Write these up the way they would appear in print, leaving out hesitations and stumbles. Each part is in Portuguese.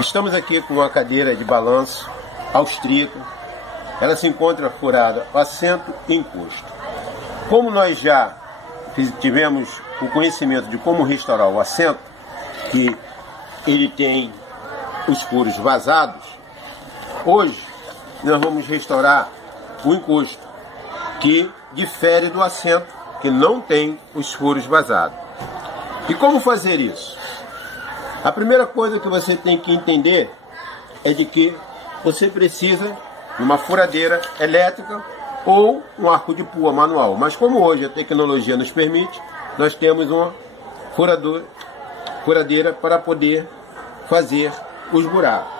Estamos aqui com uma cadeira de balanço austríaca. Ela se encontra furada assento e encosto. Como nós já tivemos o conhecimento de como restaurar o assento, que ele tem os furos vazados, hoje nós vamos restaurar o encosto, que difere do assento, que não tem os furos vazados. E como fazer isso? A primeira coisa que você tem que entender é de que você precisa de uma furadeira elétrica ou um arco de pua manual. Mas como hoje a tecnologia nos permite, nós temos uma furadeira para poder fazer os buracos.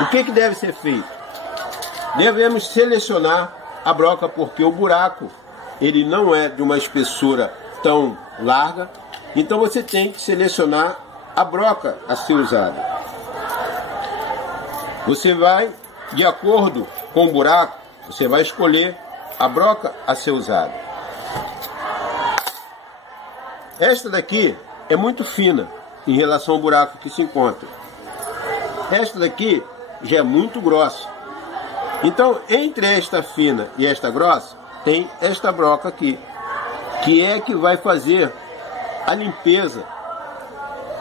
O que deve ser feito? Devemos selecionar a broca, porque o buraco ele não é de uma espessura tão larga, então você tem que selecionar a broca a ser usada. Você vai, de acordo com o buraco, você vai escolher a broca a ser usada. Esta daqui é muito fina em relação ao buraco que se encontra. Esta daqui já é muito grossa. Então, entre esta fina e esta grossa, tem esta broca aqui, que é que vai fazer a limpeza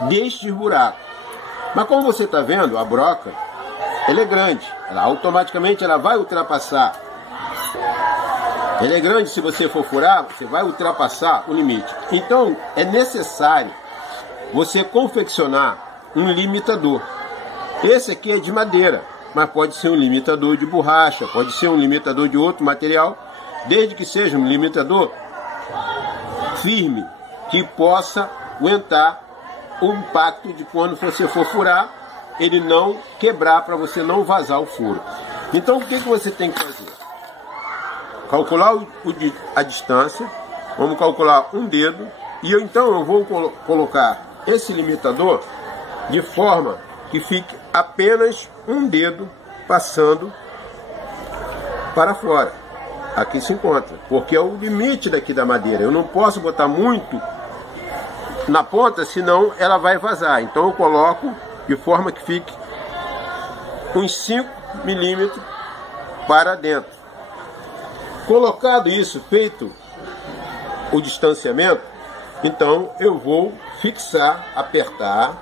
destes buracos. Mas como você está vendo, a broca ela é grande, ela automaticamente ela vai ultrapassar. Ela é grande, se você for furar, você vai ultrapassar o limite. Então é necessário você confeccionar um limitador. Esse aqui é de madeira, mas pode ser um limitador de borracha, pode ser um limitador de outro material, desde que seja um limitador firme, que possa aguentar o impacto de quando você for furar, ele não quebrar, para você não vazar o furo. Então o que você tem que fazer? Calcular a distância, vamos calcular um dedo, e então eu vou colocar esse limitador de forma que fique apenas um dedo passando para fora. Aqui se encontra, porque é o limite daqui da madeira. Eu não posso botar muito na ponta, senão ela vai vazar. Então eu coloco de forma que fique uns 5 milímetros para dentro. Colocado isso, feito o distanciamento, então eu vou fixar, apertar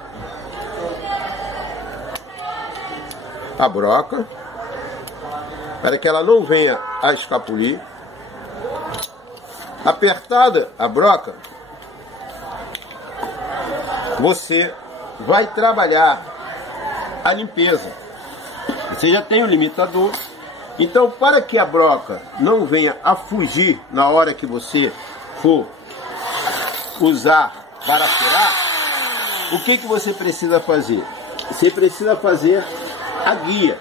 a broca para que ela não venha a escapulir. Apertada a broca, você vai trabalhar a limpeza. Você já tem o limitador. Então, para que a broca não venha a fugir na hora que você for usar para furar, o que você precisa fazer? Você precisa fazer a guia,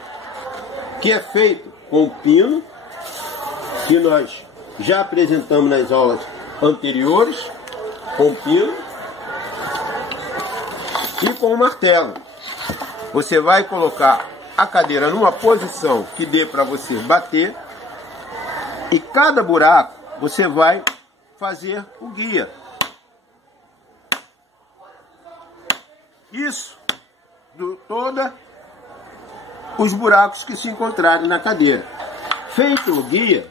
que é feito com o pino, que nós já apresentamos nas aulas anteriores, com o pino e com o martelo. Você vai colocar a cadeira numa posição que dê para você bater, e cada buraco você vai fazer o guia. Isso todos os buracos que se encontrarem na cadeira. Feito o guia,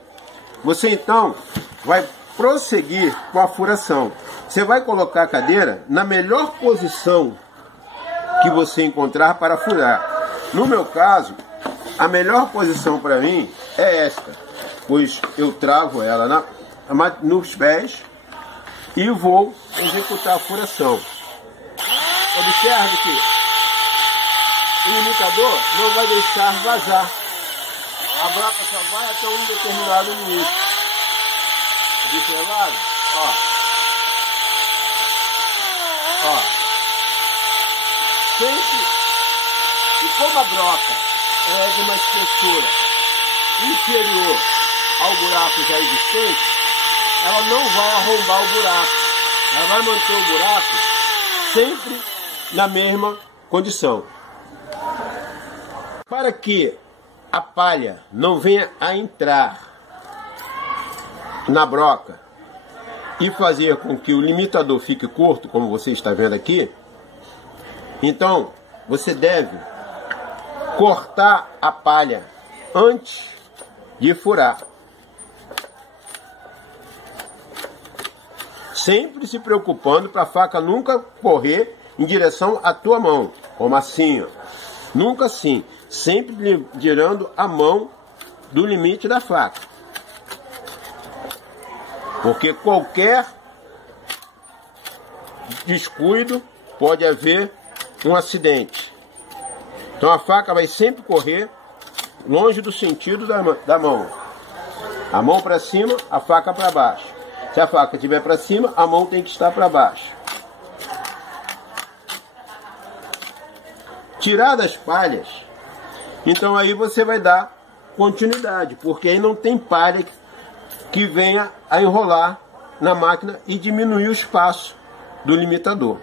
você então vai prosseguir com a furação. Você vai colocar a cadeira na melhor posição que você encontrar para furar. No meu caso, a melhor posição para mim é esta, pois eu travo ela nos pés e vou executar a furação. Observe que o limitador não vai deixar vazar. A broca só vai até um determinado limite. Observaram? Ó. Sempre. E como a broca é de uma espessura inferior ao buraco já existente, ela não vai arrombar o buraco. Ela vai manter o buraco sempre na mesma condição. Para que a palha não venha a entrar na broca e fazer com que o limitador fique curto, como você está vendo aqui, então você deve cortar a palha antes de furar. Sempre se preocupando para a faca nunca correr em direção à tua mão, como assim, ó. Nunca assim, sempre girando a mão do limite da faca. Porque qualquer descuido pode haver um acidente. Então a faca vai sempre correr longe do sentido da mão. A mão para cima, a faca para baixo. Se a faca estiver para cima, a mão tem que estar para baixo. Tirar das palhas, então aí você vai dar continuidade, porque aí não tem palha que venha a enrolar na máquina e diminuir o espaço do limitador.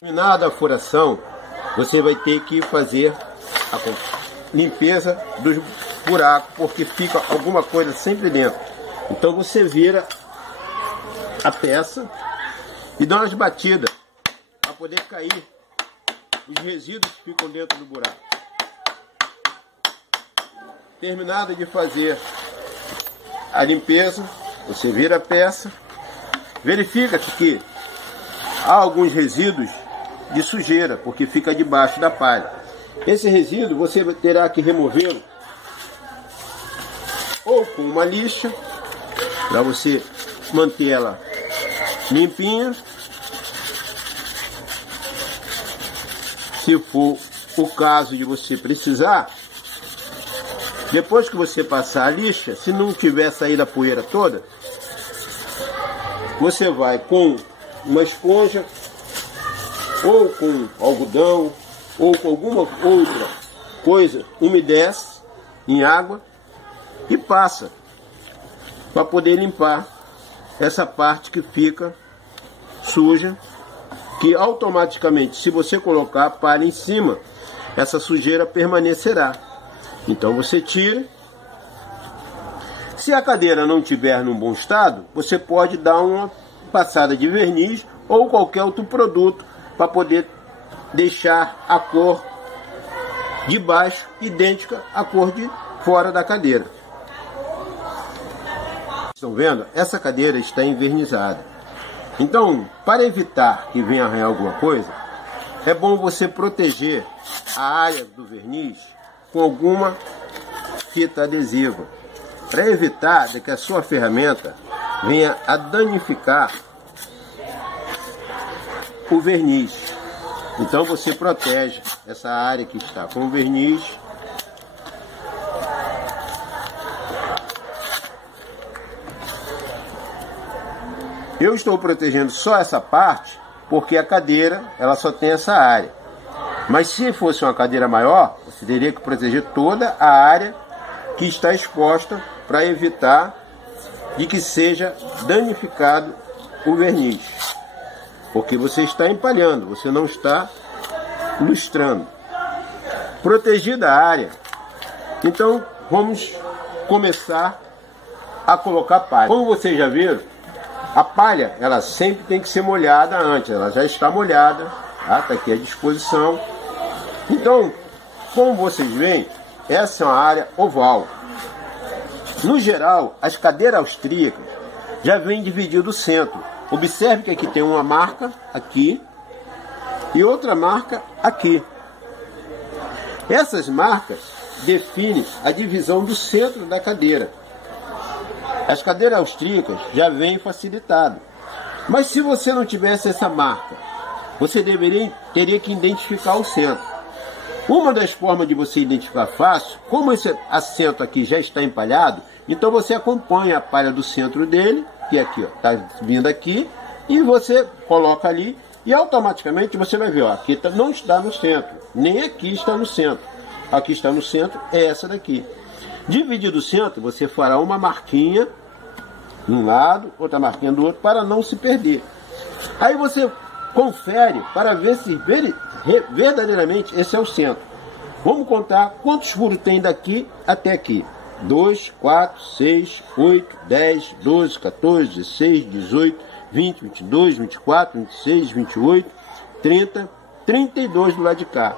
Terminada a furação, você vai ter que fazer a limpeza dos buracos, porque fica alguma coisa sempre dentro. Então você vira a peça e dá umas batidas para poder cair os resíduos que ficam dentro do buraco. Terminada de fazer a limpeza, você vira a peça, verifica que há alguns resíduos de sujeira, porque fica debaixo da palha. Esse resíduo você terá que removê-lo ou com uma lixa, para você manter ela limpinha. Se for o caso de você precisar, depois que você passar a lixa, se não tiver saído a poeira toda, você vai com uma esponja, ou com algodão, ou com alguma outra coisa, umedece em água e passa para poder limpar essa parte que fica suja, que automaticamente, se você colocar a palha em cima, essa sujeira permanecerá. Então você tira. Se a cadeira não estiver num bom estado, você pode dar uma passada de verniz ou qualquer outro produto para poder deixar a cor de baixo idêntica à cor de fora da cadeira. Estão vendo? Essa cadeira está envernizada. Então, para evitar que venha arranhar alguma coisa, é bom você proteger a área do verniz com alguma fita adesiva, para evitar que a sua ferramenta venha a danificar o verniz. Então você protege essa área que está com o verniz. Eu estou protegendo só essa parte porque a cadeira ela só tem essa área. Mas se fosse uma cadeira maior, você teria que proteger toda a área que está exposta para evitar de que seja danificado o verniz. Porque você está empalhando, você não está lustrando. Protegida a área, então vamos começar a colocar palha. Como vocês já viram, a palha ela sempre tem que ser molhada antes, ela já está molhada, tá? Está aqui à disposição. Então, como vocês veem, essa é uma área oval. No geral, as cadeiras austríacas já vêm dividido o centro. Observe que aqui tem uma marca aqui e outra marca aqui. Essas marcas definem a divisão do centro da cadeira. As cadeiras austríacas já vêm facilitado. Mas se você não tivesse essa marca, você teria que identificar o centro. Uma das formas de você identificar fácil, como esse assento aqui já está empalhado, então você acompanha a palha do centro dele, que aqui está vindo aqui, e você coloca ali e automaticamente você vai ver, ó, aqui não está no centro, nem aqui está no centro. Aqui está no centro, é essa daqui. Dividido o centro, você fará uma marquinha de um lado, outra marquinha do outro, para não se perder. Aí você confere para ver se verdadeiramente esse é o centro. Vamos contar quantos furos tem daqui até aqui. 2, 4, 6, 8, 10, 12, 14, 16, 18, 20, 22, 24, 26, 28, 30, 32 do lado de cá.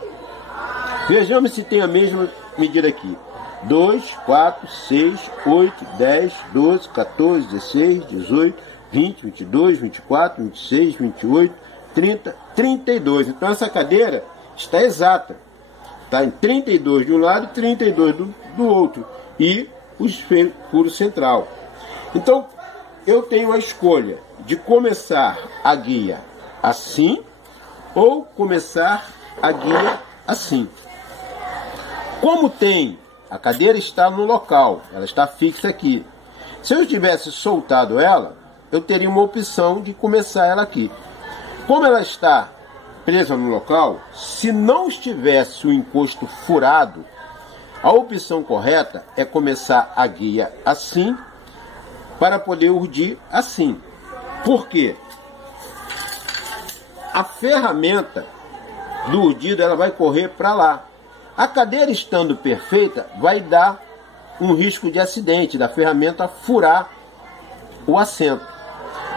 Vejamos se tem a mesma medida aqui. 2, 4, 6, 8, 10, 12, 14, 16, 18, 20, 22, 24, 26, 28, 30, 32. Então essa cadeira está exata. Está em 32 de um lado e 32 do outro. E o furo central. Então eu tenho a escolha de começar a guia assim ou começar a guia assim. Como tem, a cadeira está no local, ela está fixa aqui. Se eu tivesse soltado ela, eu teria uma opção de começar ela aqui. Como ela está presa no local, se não estivesse o encosto furado, a opção correta é começar a guia assim, para poder urdir assim. Por quê? A ferramenta do urdido ela vai correr para lá. A cadeira estando perfeita, vai dar um risco de acidente, da ferramenta furar o assento.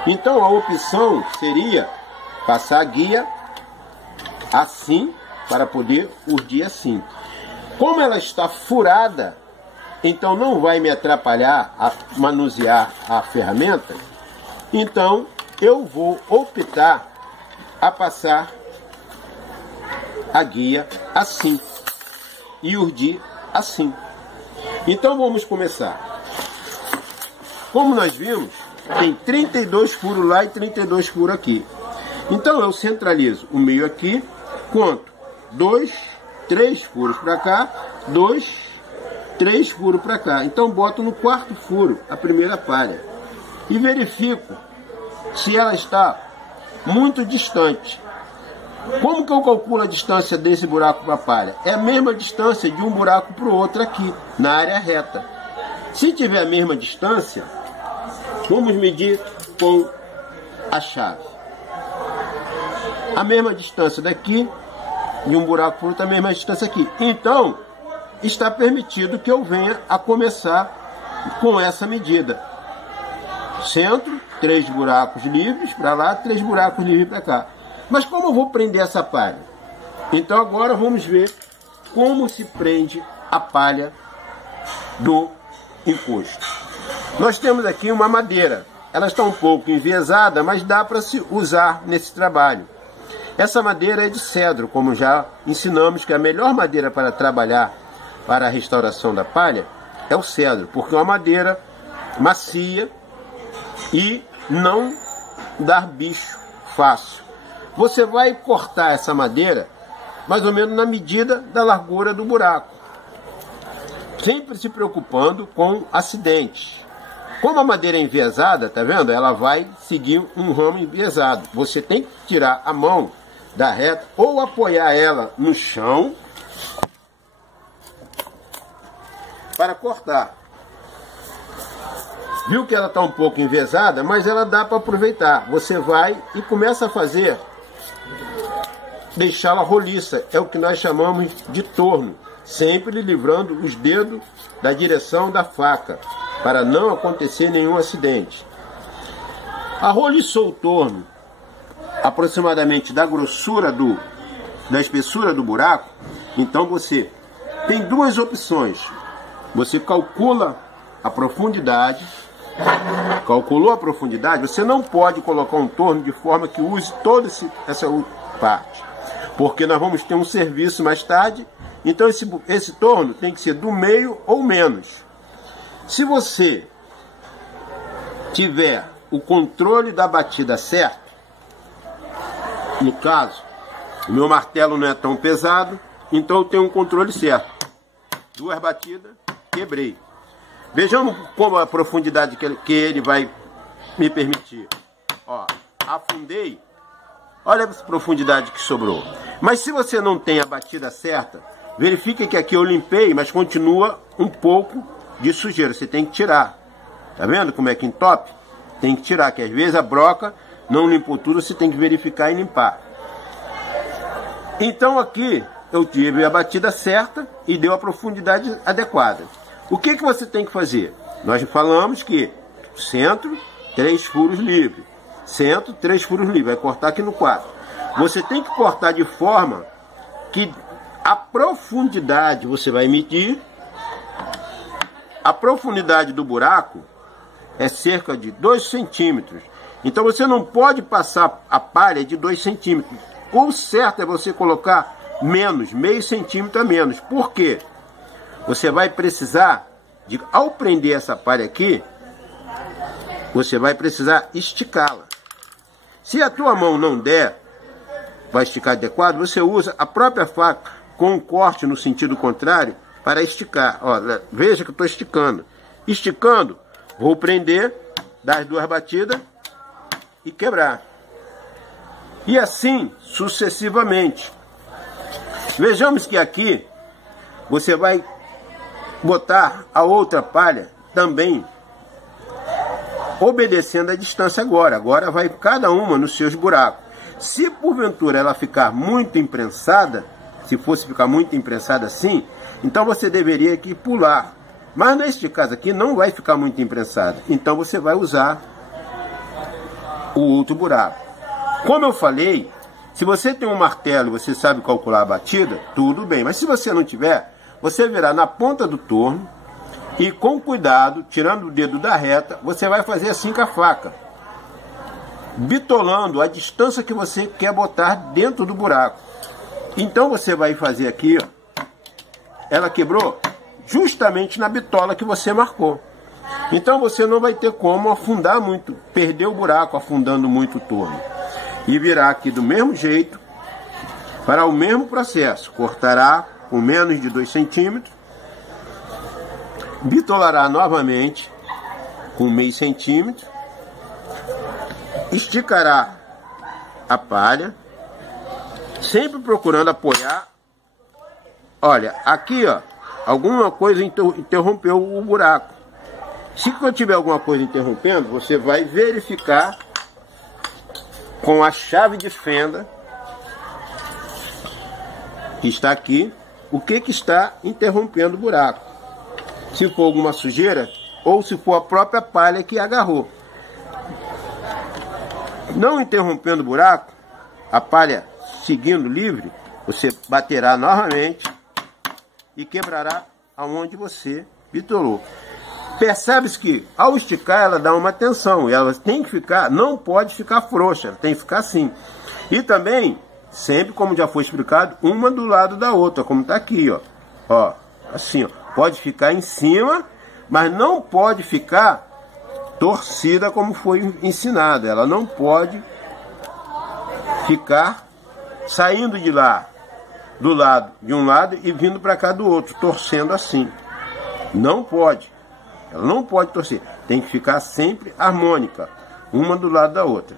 Então a opção seria passar a guia assim, para poder urdir assim. Como ela está furada, então não vai me atrapalhar a manusear a ferramenta, então eu vou optar a passar a guia assim e urdir assim. Então vamos começar. Como nós vimos, tem 32 furos lá e 32 furos aqui. Então eu centralizo o meio aqui, conto 2, 3 furos para cá, 2, 3 furos para cá. Então boto no quarto furo a primeira palha e verifico se ela está muito distante. Como que eu calculo a distância desse buraco para a palha? É a mesma distância de um buraco para o outro aqui, na área reta. Se tiver a mesma distância, vamos medir com a chave. A mesma distância daqui, de um buraco para o outro, a mesma distância aqui. Então, está permitido que eu venha a começar com essa medida. Centro, 3 buracos livres para lá, 3 buracos livres para cá. Mas como eu vou prender essa palha? Então agora vamos ver como se prende a palha do encosto. Nós temos aqui uma madeira. Ela está um pouco enviesada, mas dá para se usar nesse trabalho. Essa madeira é de cedro, como já ensinamos que a melhor madeira para trabalhar para a restauração da palha é o cedro, porque é uma madeira macia e não dá bicho fácil. Você vai cortar essa madeira mais ou menos na medida da largura do buraco, sempre se preocupando com acidentes. Como a madeira é enviesada, tá vendo? Ela vai seguir um ramo enviesado. Você tem que tirar a mão da reta ou apoiar ela no chão para cortar. Viu que ela está um pouco enviesada, mas ela dá para aproveitar. Você vai e começa a fazer, deixá-la roliça. É o que nós chamamos de torno. Sempre livrando os dedos da direção da faca, para não acontecer nenhum acidente. Arroliçou o torno aproximadamente da grossura da espessura do buraco, então você tem duas opções. Você calcula a profundidade. Calculou a profundidade, você não pode colocar um torno de forma que use toda essa parte, porque nós vamos ter um serviço mais tarde. Então esse torno tem que ser do meio ou menos. Se você tiver o controle da batida certa, no caso, o meu martelo não é tão pesado, então eu tenho um controle certo. 2 batidas, quebrei. Vejamos como a profundidade que ele vai me permitir. Ó, afundei olha a profundidade que sobrou. Mas se você não tem a batida certa, verifique que aqui eu limpei, mas continua um pouco de sujeira. Você tem que tirar. Tá vendo como é que entope? Tem que tirar, que às vezes a broca não limpou tudo, você tem que verificar e limpar. Então aqui eu tive a batida certa e deu a profundidade adequada. O que você tem que fazer? Nós falamos que centro, 3 furos livres. Centro, 3 furos livres. Vai cortar aqui no 4. Você tem que cortar de forma que a profundidade você vai medir. A profundidade do buraco é cerca de 2 centímetros. Então você não pode passar a palha de 2 centímetros. O certo é você colocar menos, meio centímetro a menos. Por quê? Você vai precisar, ao prender essa palha aqui, você vai precisar esticá-la. Se a tua mão não der, vai esticar adequado, você usa a própria faca com um corte no sentido contrário para esticar. Ó, veja que eu estou esticando. Esticando, vou prender, dar as 2 batidas e quebrar. E assim sucessivamente. Vejamos que aqui você vai botar a outra palha também obedecendo a distância agora. Agora vai cada uma nos seus buracos. Se porventura ela ficar muito imprensada, se fosse ficar muito imprensada assim, então você deveria aqui pular. Mas neste caso aqui não vai ficar muito imprensada. Então você vai usar o outro buraco. Como eu falei, se você tem um martelo e você sabe calcular a batida, tudo bem. Mas se você não tiver, você virá na ponta do torno e com cuidado, tirando o dedo da reta, você vai fazer assim com a faca, bitolando a distância que você quer botar dentro do buraco. Então você vai fazer aqui, ó, ela quebrou justamente na bitola que você marcou. Então você não vai ter como afundar muito, perder o buraco afundando muito o torno. E virá aqui do mesmo jeito, para o mesmo processo. Cortará com menos de 2 centímetros, bitolará novamente com meio centímetro, esticará a palha, sempre procurando apoiar. Olha, aqui ó, alguma coisa interrompeu o buraco. Se eu tiver alguma coisa interrompendo, você vai verificar com a chave de fenda que está aqui, o que está interrompendo o buraco. Se for alguma sujeira ou se for a própria palha que agarrou. Não interrompendo o buraco, a palha seguindo livre, você baterá novamente e quebrará aonde você bitolou. Percebe-se que ao esticar ela dá uma tensão e ela tem que ficar, não pode ficar frouxa, ela tem que ficar assim. E também, sempre como já foi explicado, uma do lado da outra, como está aqui, ó. Ó, assim, ó. Pode ficar em cima, mas não pode ficar torcida como foi ensinado. Ela não pode ficar saindo de lá, do lado de um lado e vindo para cá do outro, torcendo assim. Não pode. Ela não pode torcer. Tem que ficar sempre harmônica, uma do lado da outra.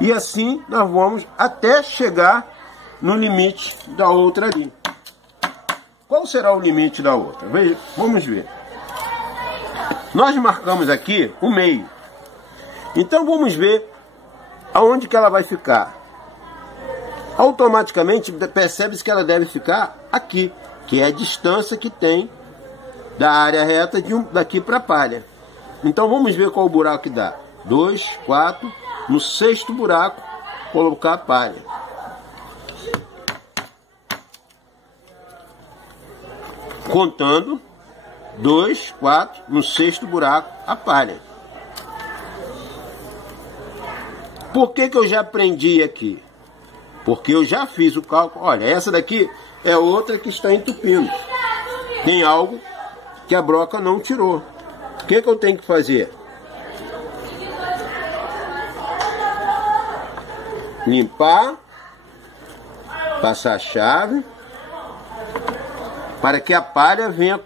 E assim nós vamos até chegar no limite da outra ali. Qual será o limite da outra? Veja, vamos ver. Nós marcamos aqui o meio. Então vamos ver aonde que ela vai ficar. Automaticamente percebe-se que ela deve ficar aqui, que é a distância que tem da área reta daqui para a palha. Então vamos ver qual o buraco que dá. 2, 4, no 6º buraco, colocar a palha. Contando, 2, 4, no 6º buraco, a palha. Por que eu já aprendi aqui? Porque eu já fiz o cálculo. Olha, essa daqui é outra que está entupindo. Tem algo que a broca não tirou. O que eu tenho que fazer? Limpar, passar a chave, para que a palha venha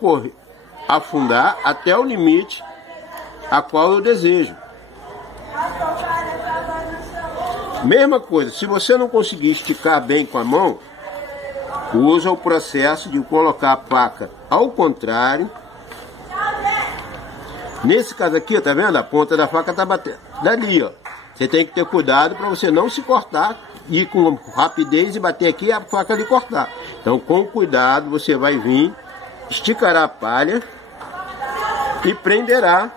afundar até o limite a qual eu desejo. Mesma coisa, se você não conseguir esticar bem com a mão, usa o processo de colocar a faca ao contrário. Nesse caso aqui, tá vendo? A ponta da faca tá batendo dali, ó. Você tem que ter cuidado para você não se cortar, ir com rapidez e bater aqui e a faca lhe cortar. Então, com cuidado, você vai vir, esticará a palha e prenderá.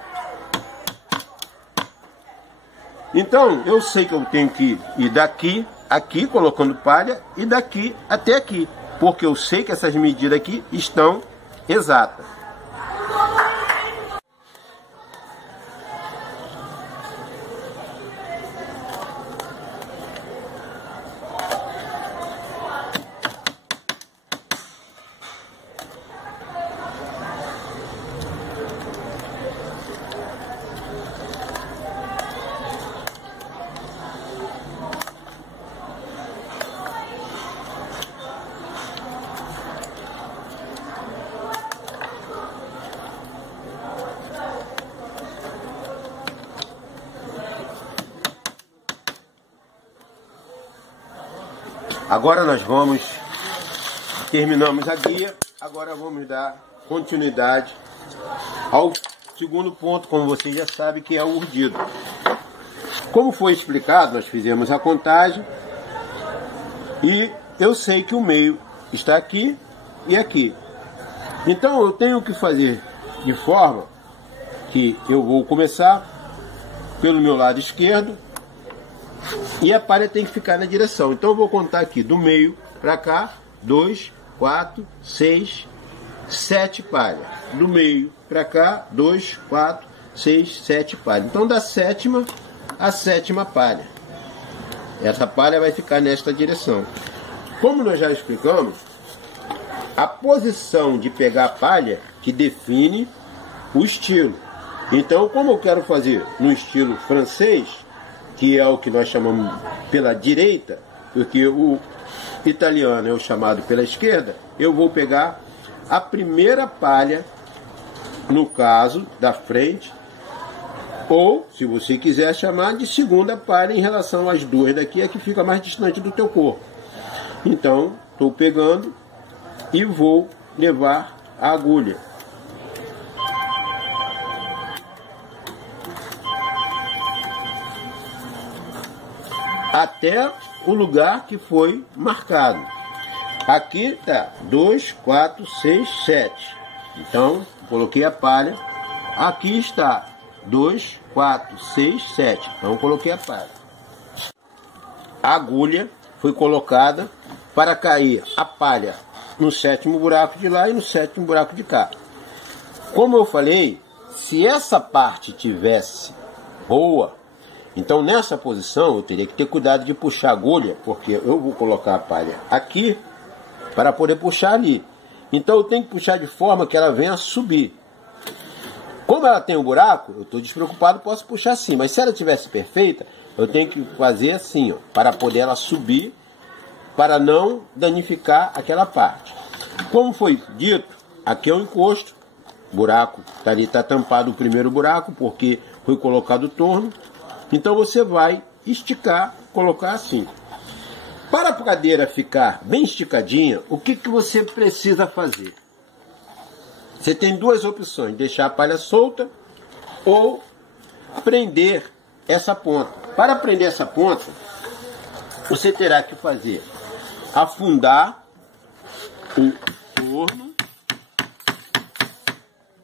Então, eu sei que eu tenho que ir daqui, aqui, colocando palha, e daqui até aqui, porque eu sei que essas medidas aqui estão exatas. Agora nós terminamos a guia, agora vamos dar continuidade ao segundo ponto, como vocês já sabem, que é o urdido. Como foi explicado, nós fizemos a contagem e eu sei que o meio está aqui e aqui. Então eu tenho que fazer de forma que eu vou começar pelo meu lado esquerdo, e a palha tem que ficar na direção. Então eu vou contar aqui do meio para cá, 2, 4, 6, 7 palhas. Do meio para cá, 2, 4, 6, 7 palhas. Então da sétima a sétima palha. Essa palha vai ficar nesta direção. Como nós já explicamos, a posição de pegar a palha que define o estilo. Então, como eu quero fazer no estilo francês, que é o que nós chamamos pela direita, porque o italiano é o chamado pela esquerda, eu vou pegar a primeira palha, no caso da frente, ou, se você quiser chamar de segunda palha em relação às duas daqui, é que fica mais distante do teu corpo. Então, estou pegando e vou levar a agulha. Até o lugar que foi marcado. Aqui está 2, 4, 6, 7. Então, coloquei a palha. Aqui está 2, 4, 6, 7. Então, coloquei a palha. A agulha foi colocada para cair a palha no sétimo buraco de lá e no sétimo buraco de cá. Como eu falei, se essa parte tivesse boa, então nessa posição eu teria que ter cuidado de puxar a agulha, porque eu vou colocar a palha aqui para poder puxar ali. Então eu tenho que puxar de forma que ela venha subir. Como ela tem um buraco, eu estou despreocupado, posso puxar assim. Mas se ela tivesse perfeita, eu tenho que fazer assim, ó, para poder ela subir, para não danificar aquela parte. Como foi dito, aqui é o encosto. O buraco ali está tampado o primeiro buraco, porque foi colocado o torno. Então você vai esticar, colocar assim. Para a cadeira ficar bem esticadinha, o que você precisa fazer? Você tem duas opções, deixar a palha solta ou prender essa ponta. Para prender essa ponta, você terá que fazer afundar o torno.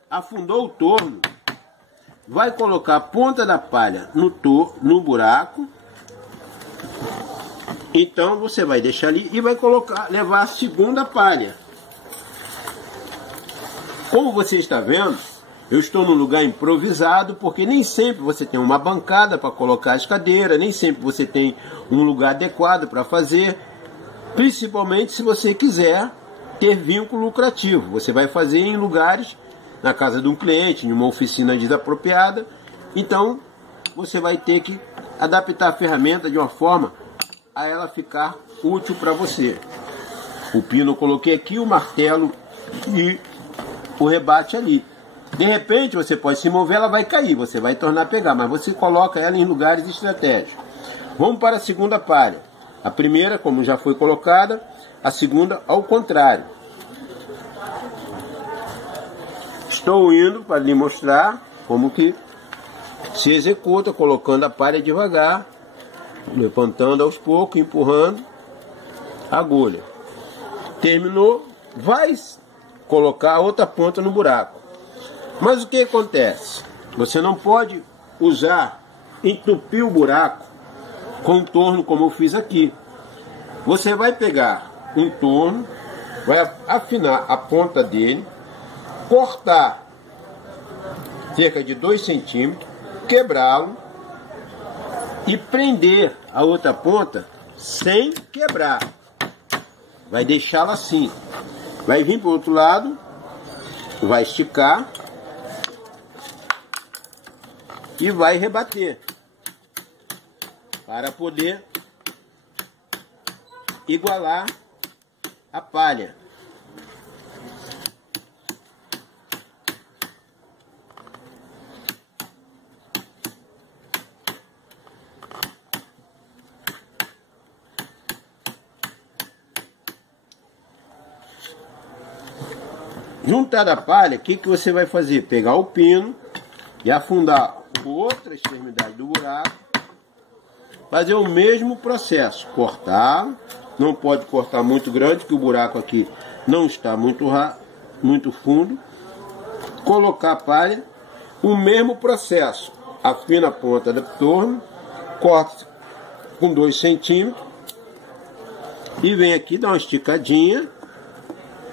Afundou o torno, vai colocar a ponta da palha no buraco. Então você vai deixar ali e vai levar a segunda palha. Como você está vendo, eu estou num lugar improvisado, porque nem sempre você tem uma bancada para colocar as cadeiras, nem sempre você tem um lugar adequado para fazer, principalmente se você quiser ter vínculo lucrativo. Você vai fazer em lugares, na casa de um cliente, em uma oficina desapropriada. Então você vai ter que adaptar a ferramenta de uma forma a ela ficar útil para você. O pino eu coloquei aqui, o martelo e o rebate ali. De repente você pode se mover, ela vai cair, você vai tornar a pegar, mas você coloca ela em lugares estratégicos. Vamos para a segunda palha. A primeira, como já foi colocada, a segunda ao contrário. Estou indo para lhe mostrar como que se executa, colocando a palha devagar, levantando aos poucos, empurrando a agulha. Terminou, vai colocar a outra ponta no buraco. Mas o que acontece? Você não pode entupir o buraco com um torno como eu fiz aqui. Você vai pegar um torno, vai afinar a ponta dele, cortar cerca de 2 centímetros, quebrá-lo e prender a outra ponta sem quebrar. Vai deixá-la assim. Vai vir para o outro lado, vai esticar e vai rebater para poder igualar a palha. Juntar a palha, o que você vai fazer? Pegar o pino e afundar outra extremidade do buraco, fazer o mesmo processo, cortar, não pode cortar muito grande, que o buraco aqui não está muito fundo, colocar a palha, o mesmo processo, afina a ponta do torno, corta com 2 centímetros e vem aqui, dá uma esticadinha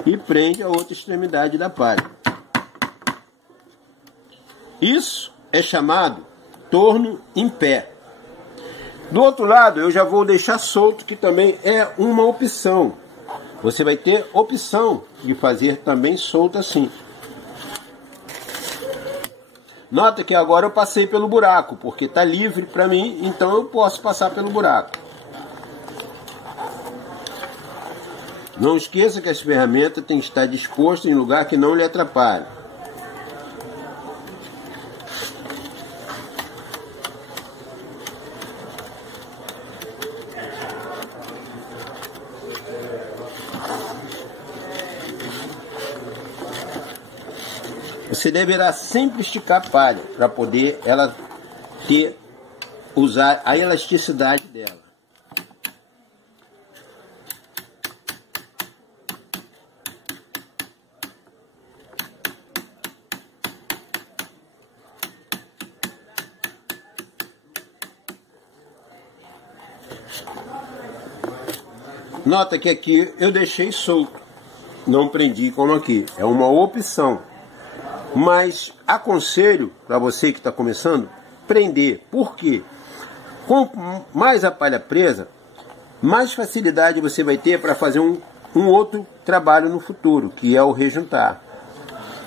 e prende a outra extremidade da palha. Isso é chamado torno em pé. Do outro lado eu já vou deixar solto, que também é uma opção. Você vai ter opção de fazer também solto assim. Nota que agora eu passei pelo buraco, porque está livre para mim, então eu posso passar pelo buraco. Não esqueça que as ferramentas têm que estar dispostas em lugar que não lhe atrapalhe. Você deverá sempre esticar a palha para poder ela usar a elasticidade dela. Nota que aqui eu deixei solto, não prendi como aqui, é uma opção. Mas aconselho para você que está começando, prender. Por quê? Com mais a palha presa, mais facilidade você vai ter para fazer um outro trabalho no futuro, que é o rejuntar.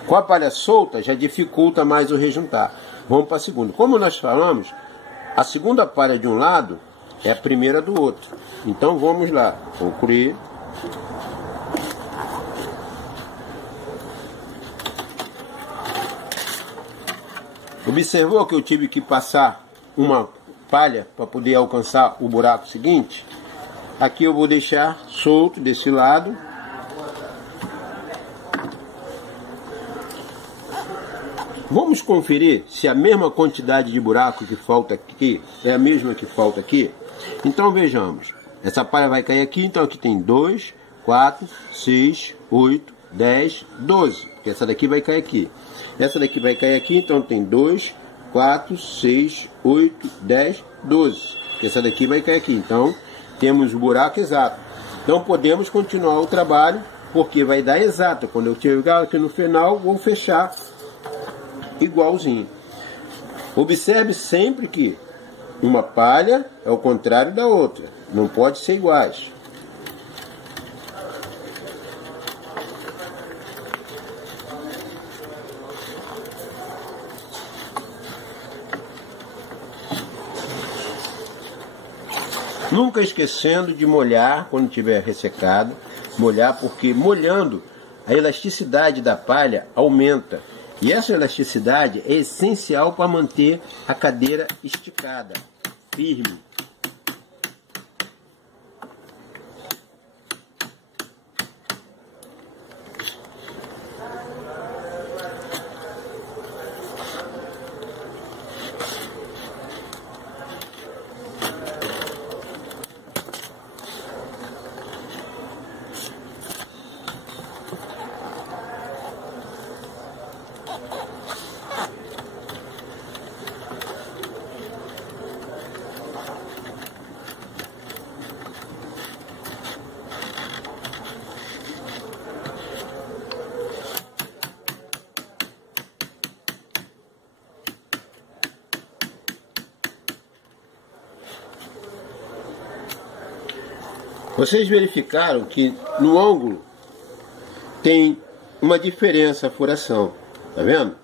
Com a palha solta já dificulta mais o rejuntar. Vamos para a segunda. Como nós falamos, a segunda palha de um lado é a primeira do outro. Então vamos lá, concluir. Observou que eu tive que passar uma palha para poder alcançar o buraco seguinte? Aqui eu vou deixar solto desse lado. Vamos conferir se a mesma quantidade de buraco que falta aqui é a mesma que falta aqui? Então vejamos. Essa palha vai cair aqui, então aqui tem 2, 4, 6, 8, 10, 12. Porque essa daqui vai cair aqui. Essa daqui vai cair aqui, então tem 2, 4, 6, 8, 10, 12. Essa daqui vai cair aqui, então temos o buraco exato. Então podemos continuar o trabalho, porque vai dar exato. Quando eu chegar aqui no final, vou fechar igualzinho. Observe sempre que uma palha é o contrário da outra, não pode ser iguais. Nunca esquecendo de molhar quando tiver ressecado, molhar, porque molhando a elasticidade da palha aumenta. E essa elasticidade é essencial para manter a cadeira esticada, firme. Vocês verificaram que no ângulo tem uma diferença a furação, tá vendo?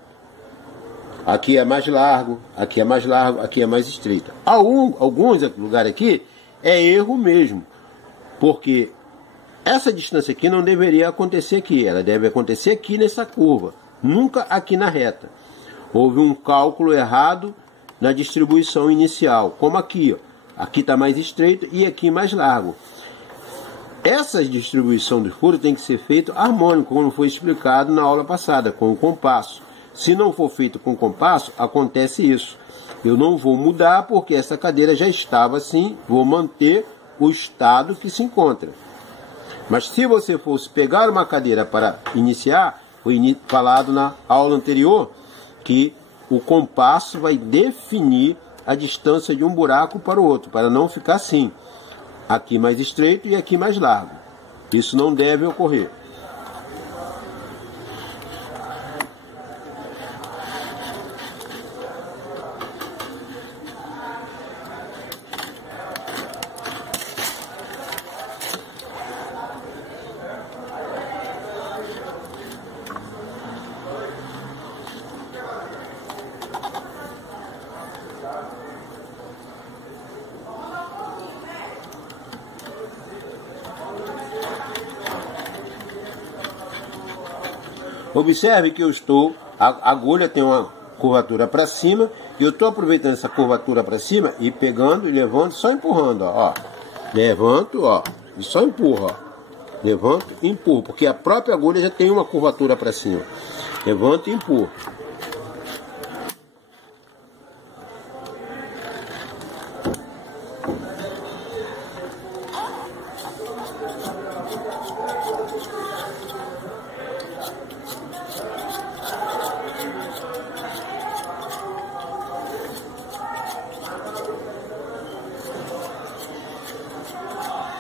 Aqui é mais largo, aqui é mais largo, aqui é mais estreito. Alguns lugares aqui é erro mesmo, porque essa distância aqui não deveria acontecer aqui, ela deve acontecer aqui nessa curva, nunca aqui na reta. Houve um cálculo errado na distribuição inicial, como aqui, ó. Aqui está mais estreito e aqui mais largo. Essa distribuição do furo tem que ser feita harmônico, como foi explicado na aula passada, com o compasso. Se não for feito com compasso, acontece isso. Eu não vou mudar porque essa cadeira já estava assim, vou manter o estado que se encontra. Mas se você fosse pegar uma cadeira para iniciar, foi falado na aula anterior que o compasso vai definir a distância de um buraco para o outro, para não ficar assim. Aqui mais estreito e aqui mais largo. Isso não deve ocorrer. Observe que a agulha tem uma curvatura para cima, e eu estou aproveitando essa curvatura para cima e pegando e levando, só empurrando, ó. Levanto, ó, e só empurro, ó. Levanto e empurro, porque a própria agulha já tem uma curvatura para cima. Levanto e empurro.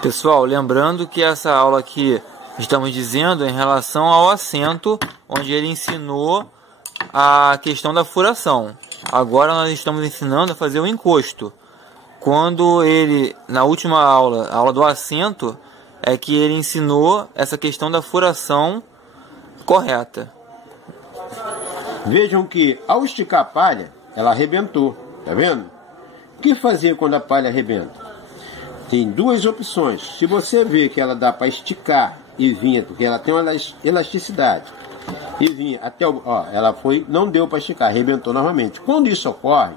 Pessoal, lembrando que essa aula aqui estamos dizendo em relação ao assento, onde ele ensinou a questão da furação. Agora nós estamos ensinando a fazer o encosto. Quando ele, na última aula, a aula do assento, é que ele ensinou essa questão da furação correta. Vejam que ao esticar a palha, ela arrebentou, tá vendo? O que fazer quando a palha arrebenta? Tem duas opções. Se você vê que ela dá para esticar e vinha, porque ela tem uma elasticidade, e vinha até o... Ó, ela foi, não deu para esticar, arrebentou novamente. Quando isso ocorre,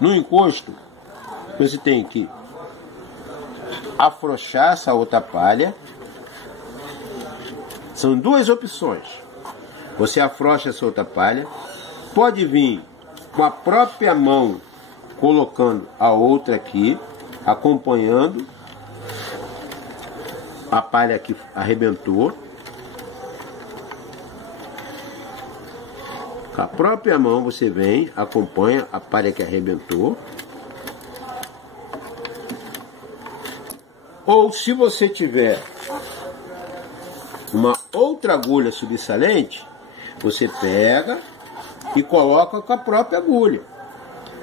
no encosto, você tem que afrouxar essa outra palha. São duas opções. Você afrouxa essa outra palha. Pode vir com a própria mão, colocando a outra aqui, acompanhando a palha que arrebentou. Com a própria mão você vem, acompanha a palha que arrebentou. Ou se você tiver uma outra agulha subsalente, você pega e coloca com a própria agulha.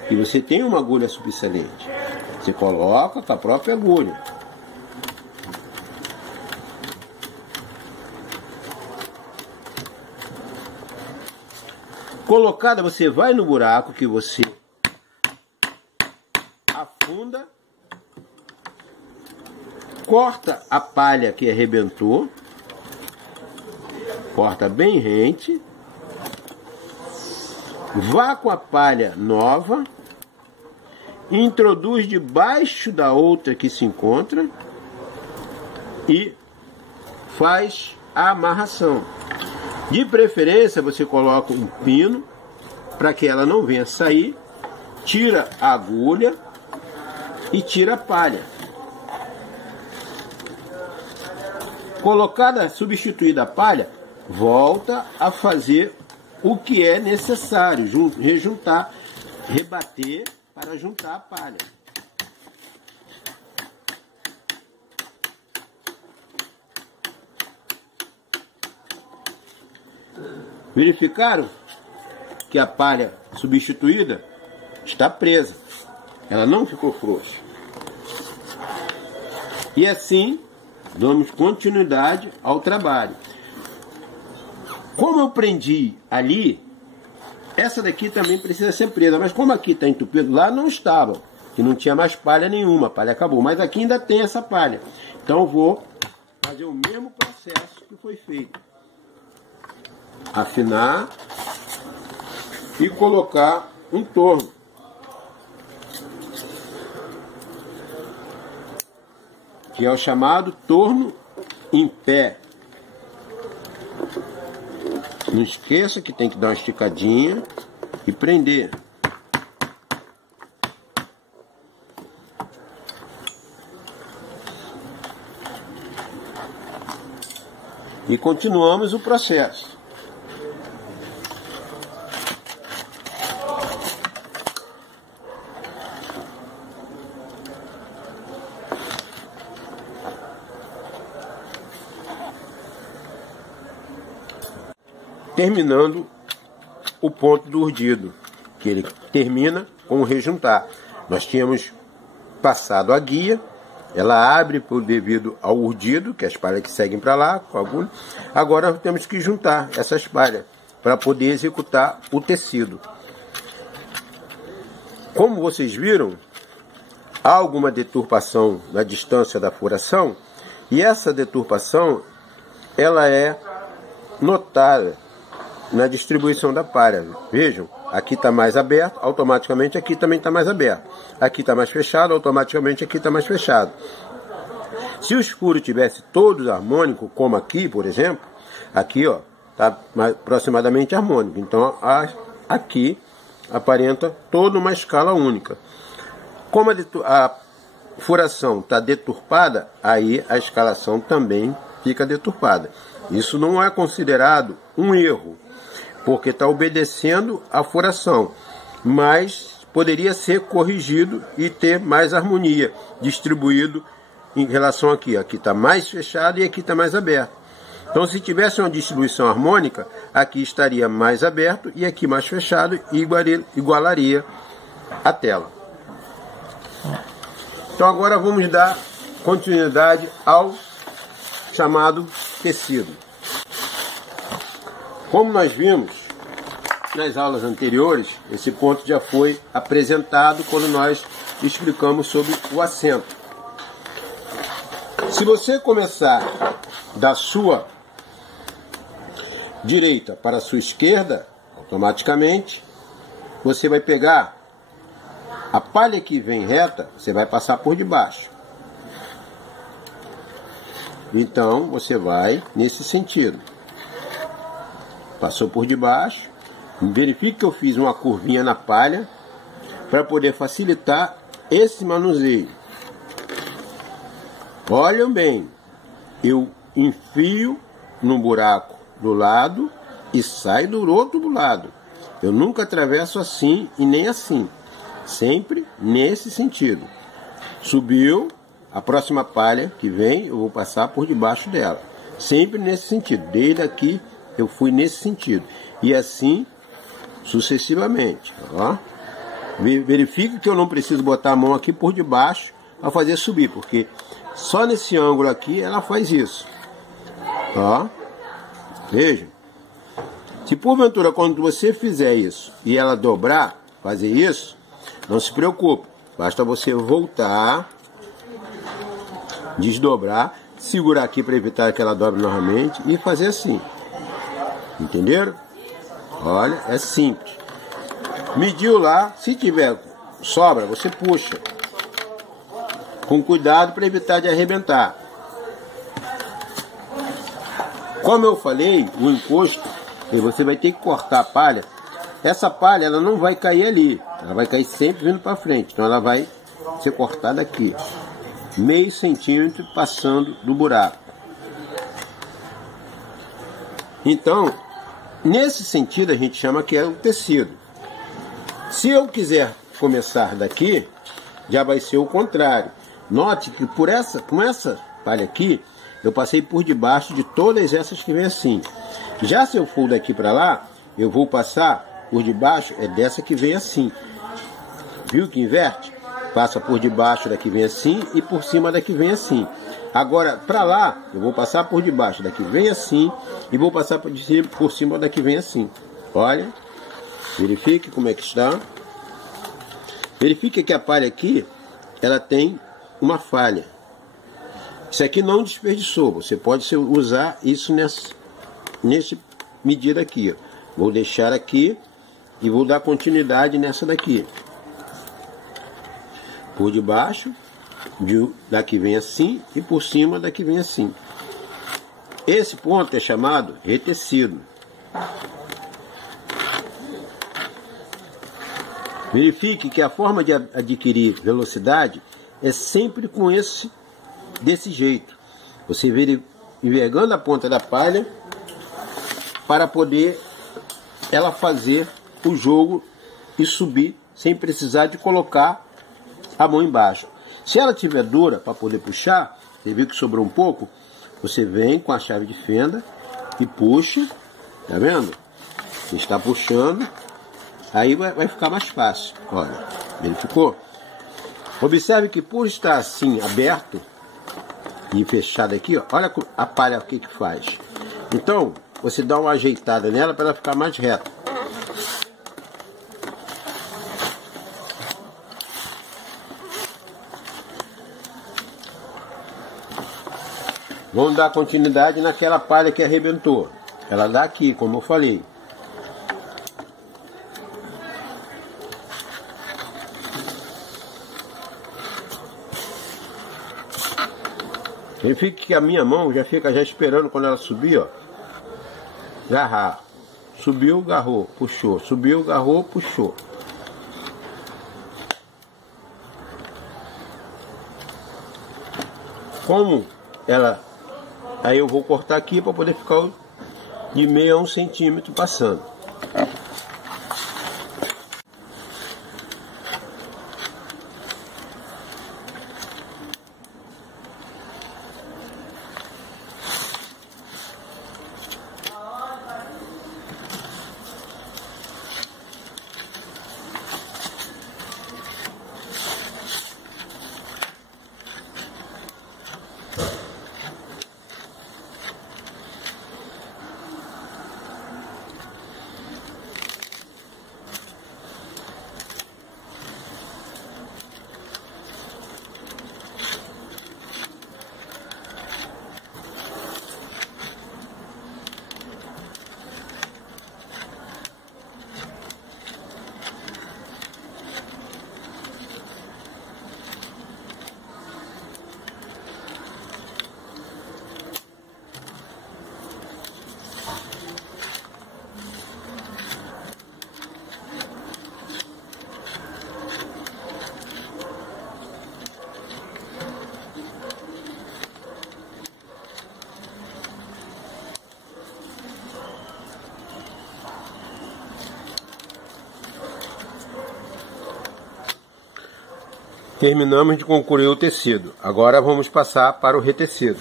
E você tem uma agulha subsalente. Você coloca com a própria agulha. Colocada, você vai no buraco que você afunda, corta a palha que arrebentou, corta bem rente, vá com a palha nova, introduz debaixo da outra que se encontra e faz a amarração. De preferência você coloca um pino para que ela não venha sair, tira a agulha e tira a palha. Colocada, substituída a palha, volta a fazer o que é necessário, rejuntar, rebater para juntar a palha. Verificaram que a palha substituída está presa, ela não ficou frouxa. E assim damos continuidade ao trabalho. Como eu prendi ali, essa daqui também precisa ser presa, mas como aqui está entupido, lá não estava, que não tinha mais palha nenhuma, a palha acabou, mas aqui ainda tem essa palha. Então eu vou fazer o mesmo processo que foi feito. Afinar e colocar um torno. Que é o chamado torno em pé. Não esqueça que tem que dar uma esticadinha e prender. E continuamos o processo. Terminando o ponto do urdido, que ele termina com o rejuntar. Nós tínhamos passado a guia, ela abre por devido ao urdido, que é as palhas que seguem para lá, com a agulha. Agora nós temos que juntar essas palhas para poder executar o tecido. Como vocês viram, há alguma deturpação na distância da furação, e essa deturpação ela é notada na distribuição da palha. Vejam, aqui está mais aberto, automaticamente aqui também está mais aberto. Aqui está mais fechado, automaticamente aqui está mais fechado. Se o escuro tivesse todo harmônico, como aqui, por exemplo, aqui ó, está aproximadamente harmônico. Então aqui aparenta toda uma escala única. Como a furação está deturpada, aí a escalação também fica deturpada. Isso não é considerado um erro, porque está obedecendo a furação, mas poderia ser corrigido e ter mais harmonia, distribuído em relação aqui. Aqui está mais fechado e aqui está mais aberto. Então, se tivesse uma distribuição harmônica, aqui estaria mais aberto e aqui mais fechado e igualaria a tela. Então, agora vamos dar continuidade ao chamado tecido. Como nós vimos nas aulas anteriores, esse ponto já foi apresentado quando nós explicamos sobre o assento. Se você começar da sua direita para a sua esquerda, automaticamente você vai pegar a palha que vem reta, você vai passar por debaixo. Então você vai nesse sentido. Passou por debaixo. Verifique que eu fiz uma curvinha na palha para poder facilitar esse manuseio. Olhem bem, eu enfio no buraco do lado e saio do outro do lado. Eu nunca atravesso assim e nem assim. Sempre nesse sentido. Subiu, a próxima palha que vem, eu vou passar por debaixo dela. Sempre nesse sentido. Desde aqui eu fui nesse sentido. E assim sucessivamente. Ó. Verifique que eu não preciso botar a mão aqui por debaixo para fazer subir, porque só nesse ângulo aqui ela faz isso. Ó. Veja. Se porventura quando você fizer isso e ela dobrar, fazer isso, não se preocupe. Basta você voltar, desdobrar, segurar aqui para evitar que ela dobre novamente e fazer assim. Entenderam? Olha, é simples. Mediu lá, se tiver sobra, você puxa. Com cuidado para evitar de arrebentar. Como eu falei, o encosto, você vai ter que cortar a palha. Essa palha ela não vai cair ali, ela vai cair sempre vindo para frente. Então ela vai ser cortada aqui, meio centímetro passando do buraco. Então, nesse sentido a gente chama que é o tecido. Se eu quiser começar daqui, já vai ser o contrário. Note que com essa palha aqui, eu passei por debaixo de todas essas que vem assim. Já se eu for daqui para lá, eu vou passar por debaixo, é dessa que vem assim. Viu que inverte? Passa por debaixo daqui vem assim e por cima daqui vem assim. Agora, para lá, eu vou passar por debaixo daqui vem assim e vou passar por cima daqui vem assim. Olha, verifique como é que está. Verifique que a palha aqui, ela tem uma falha. Isso aqui não desperdiçou. Você pode usar isso nesse medida aqui. Ó. Vou deixar aqui e vou dar continuidade nessa daqui. Por debaixo, daqui vem assim e por cima daqui vem assim. Esse ponto é chamado retecido. Verifique que a forma de adquirir velocidade é sempre desse jeito. Você envergando a ponta da palha para poder ela fazer o jogo e subir sem precisar de colocar a mão embaixo. Se ela tiver dura para poder puxar, você viu que sobrou um pouco, você vem com a chave de fenda e puxa, tá vendo? Você está puxando, aí vai ficar mais fácil. Olha, ele ficou. Observe que por estar assim aberto e fechado aqui, ó, olha a palha o que faz. Então, você dá uma ajeitada nela para ela ficar mais reta. Vamos dar continuidade naquela palha que arrebentou. Ela dá aqui, como eu falei. Verifique que a minha mão já fica esperando quando ela subir, ó. Garrar. Subiu, garrou, puxou. Subiu, garrou, puxou. Como ela... Aí eu vou cortar aqui para poder ficar de meio a 1 centímetro passando. Terminamos de concluir o tecido. Agora vamos passar para o retecido.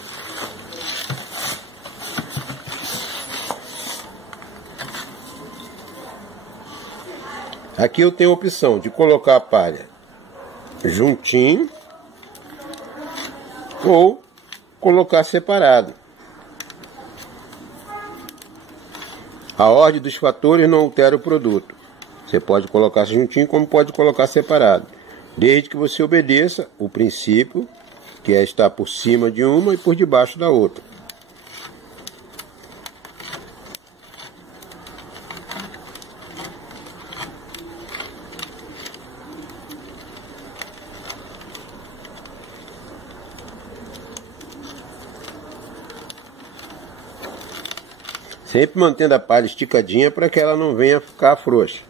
Aqui eu tenho a opção de colocar a palha juntinho ou colocar separado. A ordem dos fatores não altera o produto. Você pode colocar juntinho como pode colocar separado. Desde que você obedeça o princípio, que é estar por cima de uma e por debaixo da outra. Sempre mantendo a palha esticadinha para que ela não venha ficar frouxa.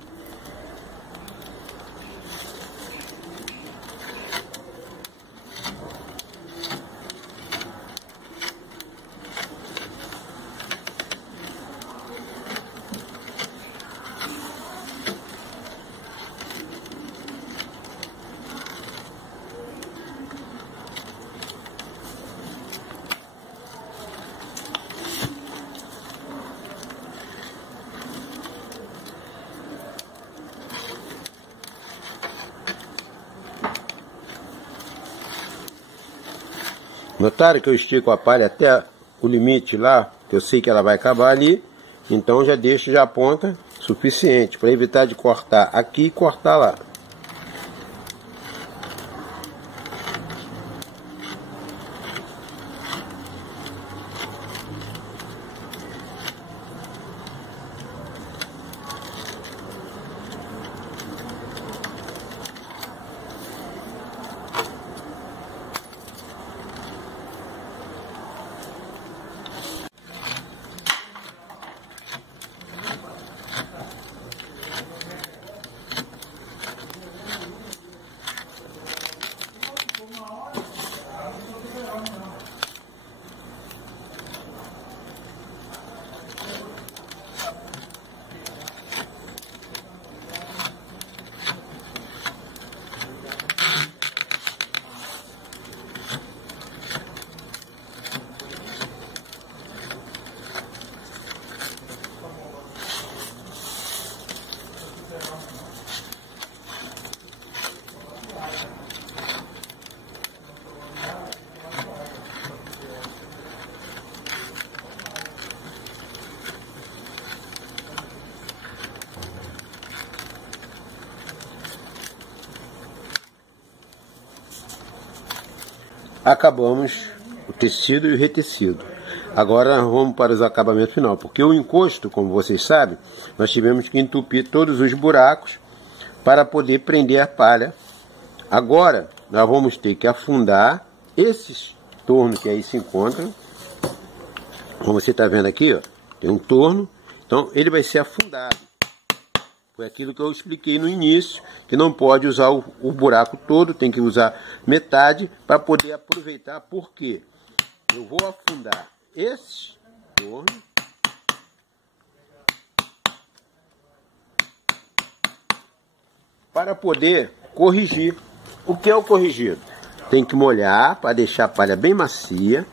Notaram que eu estico a palha até o limite lá, que eu sei que ela vai acabar ali, então já deixo já a ponta suficiente para evitar de cortar aqui e cortar lá. Acabamos o tecido e o retecido. Agora vamos para os acabamentos final, porque o encosto, como vocês sabem, nós tivemos que entupir todos os buracos para poder prender a palha. Agora nós vamos ter que afundar esses tornos que aí se encontram. Como você está vendo aqui, ó, tem um torno, então ele vai ser afundado. Foi aquilo que eu expliquei no início, que não pode usar o buraco todo, tem que usar metade para poder aproveitar, porque eu vou afundar esse torno para poder corrigir. O que é o corrigido? Tem que molhar para deixar a palha bem macia.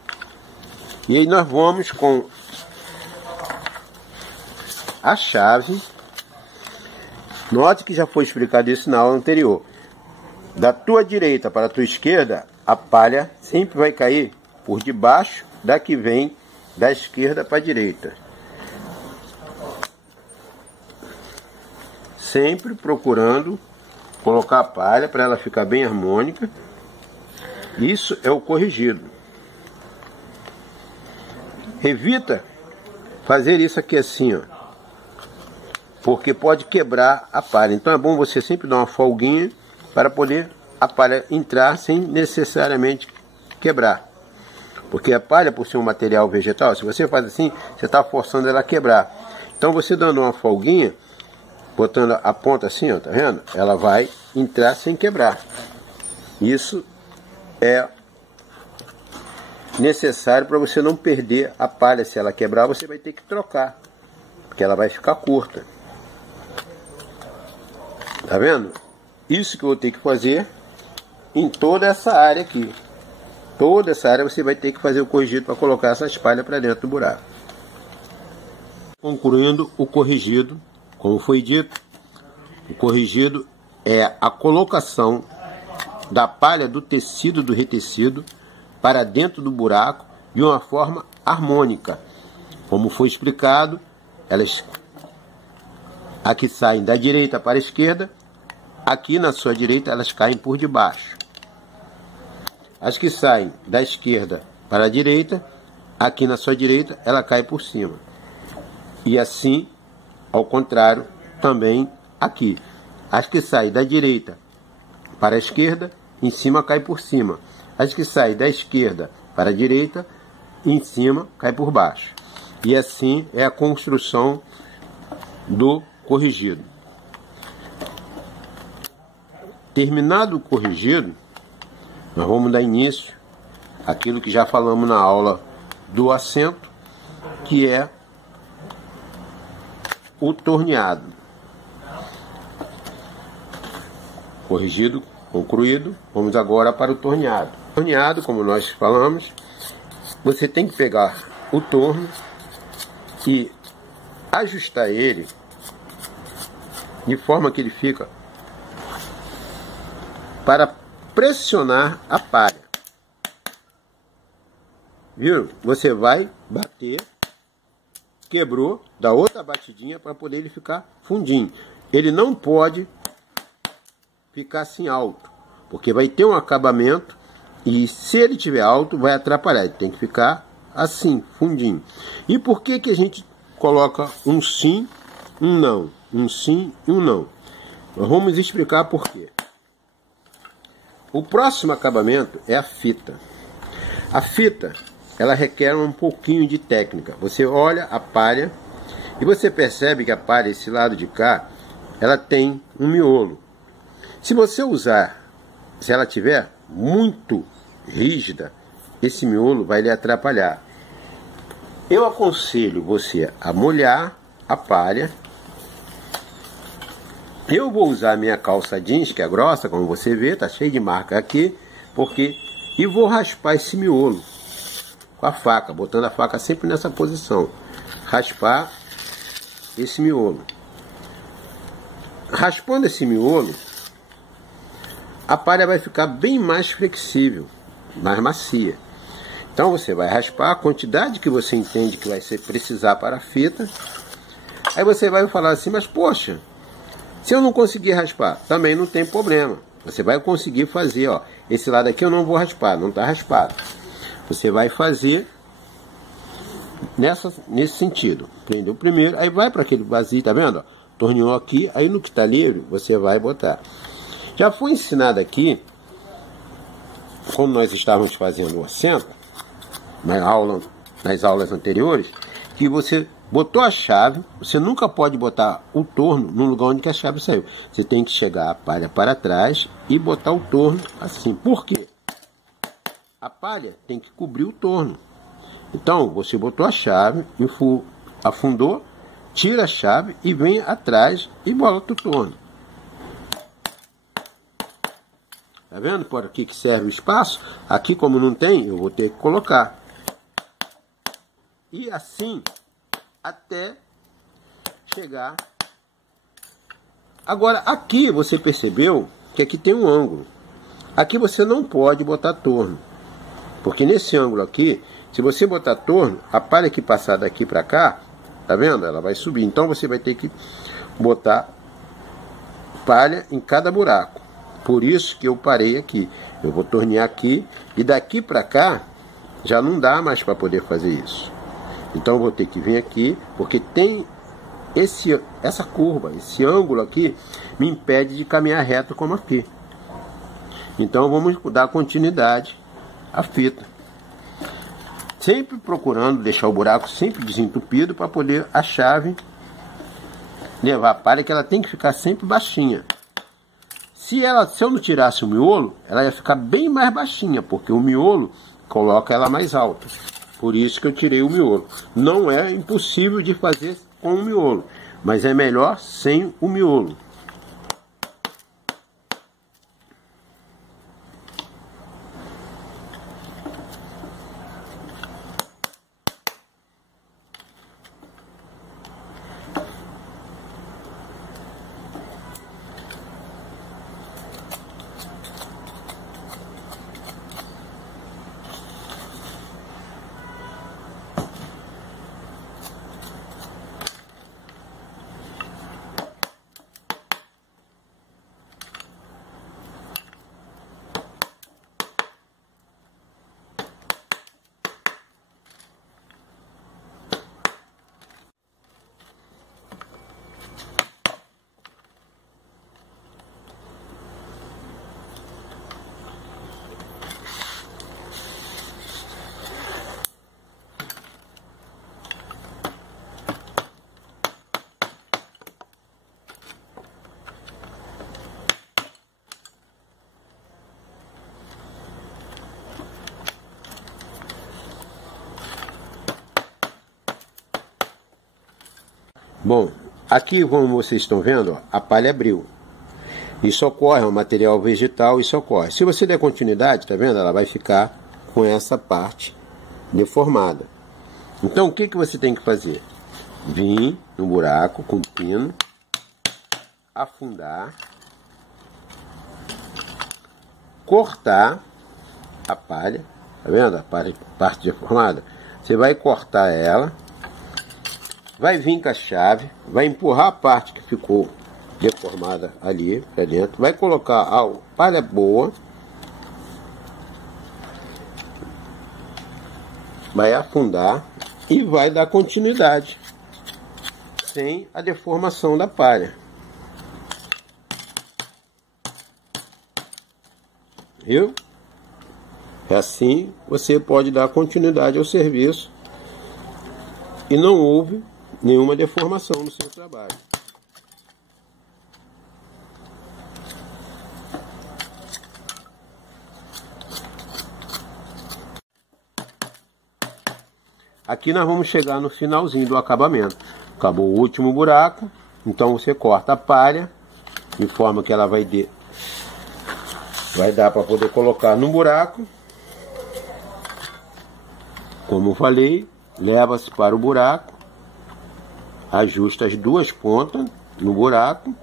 E aí nós vamos com a chave. Note que já foi explicado isso na aula anterior. Da tua direita para a tua esquerda, a palha sempre vai cair por debaixo da que vem da esquerda para a direita. Sempre procurando colocar a palha para ela ficar bem harmônica. Isso é o corrigido. Evita fazer isso aqui assim, ó, porque pode quebrar a palha. Então é bom você sempre dar uma folguinha para poder a palha entrar sem necessariamente quebrar. Porque a palha, por ser um material vegetal, se você faz assim, você está forçando ela a quebrar. Então você dando uma folguinha, botando a ponta assim, ó, tá vendo? Ela vai entrar sem quebrar. Isso é necessário para você não perder a palha. Se ela quebrar, você vai ter que trocar, porque ela vai ficar curta. Tá vendo? Isso que eu vou ter que fazer em toda essa área aqui. Toda essa área você vai ter que fazer o corrigido para colocar essas palhas para dentro do buraco. Concluindo o corrigido, como foi dito, o corrigido é a colocação da palha do tecido do retecido para dentro do buraco de uma forma harmônica. Como foi explicado, elas aqui saem da direita para a esquerda, aqui na sua direita elas caem por debaixo. As que saem da esquerda para a direita, aqui na sua direita ela cai por cima. E assim, ao contrário, também aqui. As que saem da direita para a esquerda, em cima cai por cima. As que saem da esquerda para a direita, em cima cai por baixo. E assim é a construção do corrigido. Terminado o corrigido, nós vamos dar início àquilo que já falamos na aula do assento, que é o torneado. Corrigido, concluído, vamos agora para o torneado. Torneado, como nós falamos, você tem que pegar o torno e ajustar ele de forma que ele fica para pressionar a palha. Viu? Você vai bater, quebrou, dá outra batidinha para poder ele ficar fundinho. Ele não pode ficar assim alto, porque vai ter um acabamento e se ele tiver alto vai atrapalhar. Ele tem que ficar assim, fundinho. E por que que a gente coloca um sim, um não? Um sim e um não. Nós vamos explicar por quê. O próximo acabamento é a fita. A fita, ela requer um pouquinho de técnica. Você olha a palha e você percebe que a palha, esse lado de cá, ela tem um miolo. Se você usar, se ela tiver muito rígida, esse miolo vai lhe atrapalhar. Eu aconselho você a molhar a palha. Eu vou usar a minha calça jeans, que é grossa, como você vê, tá cheio de marca aqui, e vou raspar esse miolo com a faca, botando a faca sempre nessa posição. Raspar esse miolo. Raspando esse miolo, a palha vai ficar bem mais flexível, mais macia. Então você vai raspar a quantidade que você entende que vai precisar para a fita. Aí você vai falar assim, mas poxa, se eu não conseguir raspar, também não tem problema. Você vai conseguir fazer, ó, esse lado aqui eu não vou raspar, não está raspado. Você vai fazer nesse sentido. Prendeu primeiro, aí vai para aquele vazio, tá vendo? Ó, torneou aqui, aí no que está livre, você vai botar. Já foi ensinado aqui, quando nós estávamos fazendo o assento, nas aulas anteriores, que você botou a chave, você nunca pode botar o torno no lugar onde que a chave saiu. Você tem que chegar a palha para trás e botar o torno assim. Por quê? A palha tem que cobrir o torno. Então, você botou a chave, afundou, tira a chave e vem atrás e bota o torno. Tá vendo por aqui que serve o espaço? Aqui, como não tem, eu vou ter que colocar. E assim, até chegar. Agora, aqui você percebeu que aqui tem um ângulo. Aqui você não pode botar torno. Porque nesse ângulo aqui, se você botar torno, a palha que passar daqui para cá, tá vendo? Ela vai subir. Então você vai ter que botar palha em cada buraco. Por isso que eu parei aqui. Eu vou tornear aqui e daqui para cá já não dá mais para poder fazer isso. Então eu vou ter que vir aqui, porque tem essa curva, esse ângulo aqui me impede de caminhar reto como aqui. Então vamos dar continuidade à fita. Sempre procurando deixar o buraco sempre desentupido para poder a chave levar a palha, que ela tem que ficar sempre baixinha. Se eu não tirasse o miolo, ela ia ficar bem mais baixinha, porque o miolo coloca ela mais alta. Por isso que eu tirei o miolo. Não é impossível de fazer com o miolo, mas é melhor sem o miolo. Bom, aqui como vocês estão vendo, ó, a palha abriu. Isso ocorre, é um material vegetal, isso ocorre. Se você der continuidade, tá vendo? Ela vai ficar com essa parte deformada. Então o que você tem que fazer? Vir no buraco com o pino, afundar, cortar a palha, Tá vendo a parte deformada? Você vai cortar ela, vai vir com a chave, vai empurrar a parte que ficou deformada ali pra dentro, vai colocar a palha boa, vai afundar e vai dar continuidade sem a deformação da palha. Viu? É assim você pode dar continuidade ao serviço e não houve nenhuma deformação no seu trabalho. Aqui nós vamos chegar no finalzinho do acabamento. Acabou o último buraco, então você corta a palha de forma que ela vai dar para poder colocar no buraco. Como eu falei, leva-se para o buraco, ajusta as duas pontas no buraco,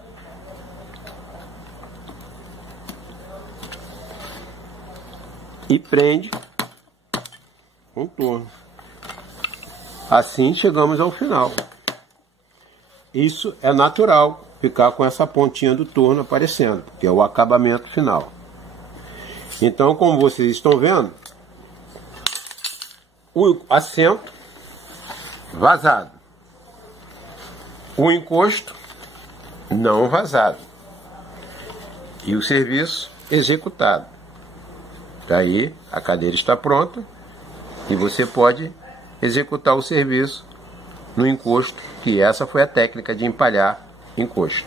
e prende com torno. Assim chegamos ao final. Isso é natural, ficar com essa pontinha do torno aparecendo, que é o acabamento final. Então, como vocês estão vendo, o assento vazado, o encosto não vazado e o serviço executado. Daí a cadeira está pronta e você pode executar o serviço no encosto, que essa foi a técnica de empalhar encosto.